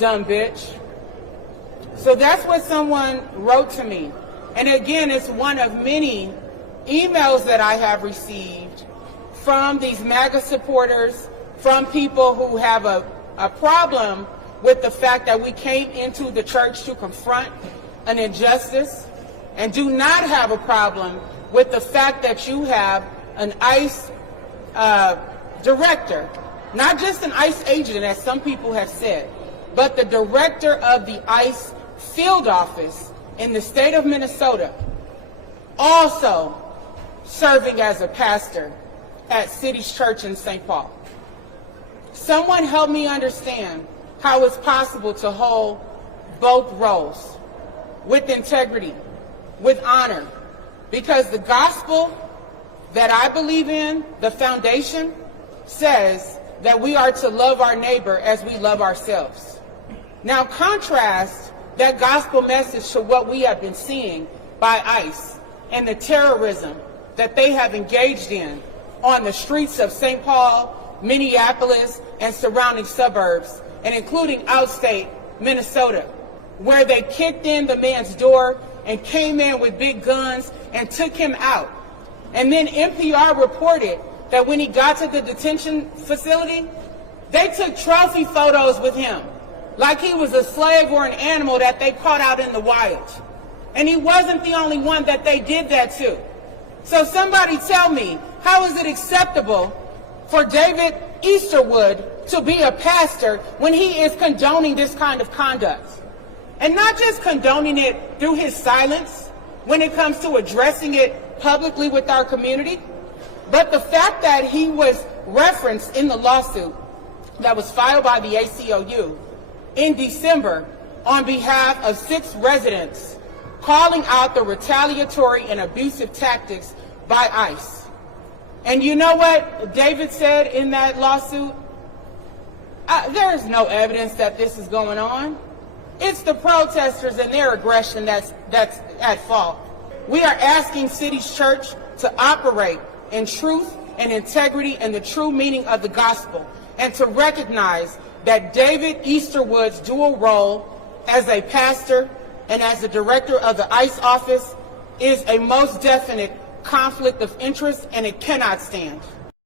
dumb bitch. So that's what someone wrote to me. And again, it's one of many emails that I have received from these MAGA supporters, from people who have a problem with the fact that we came into the church to confront an injustice, and do not have a problem with the fact that you have an ICE director, not just an ICE agent, as some people have said, but the director of the ICE field office in the state of Minnesota, also serving as a pastor at City's Church in St. Paul. Someone help me understand how it's possible to hold both roles with integrity, with honor, because the gospel that I believe in, the foundation, says that we are to love our neighbor as we love ourselves. Now contrast that gospel message to what we have been seeing by ICE and the terrorism that they have engaged in on the streets of St. Paul, Minneapolis, and surrounding suburbs, and including outstate Minnesota, where they kicked in the man's door and came in with big guns and took him out. And then NPR reported that when he got to the detention facility, they took trophy photos with him, like he was a slave or an animal that they caught out in the wild. And he wasn't the only one that they did that to. So somebody tell me, how is it acceptable for David Easterwood to be a pastor when he is condoning this kind of conduct? And not just condoning it through his silence when it comes to addressing it publicly with our community, but the fact that he was referenced in the lawsuit that was filed by the ACLU in December on behalf of 6 residents, calling out the retaliatory and abusive tactics by ICE. And you know what David said in that lawsuit? There is no evidence that this is going on. It's the protesters and their aggression that's at fault. We are asking City's Church to operate in truth and integrity and the true meaning of the gospel, and to recognize that David Easterwood's dual role as a pastor and as the director of the ICE office is a most definite conflict of interest, and it cannot stand.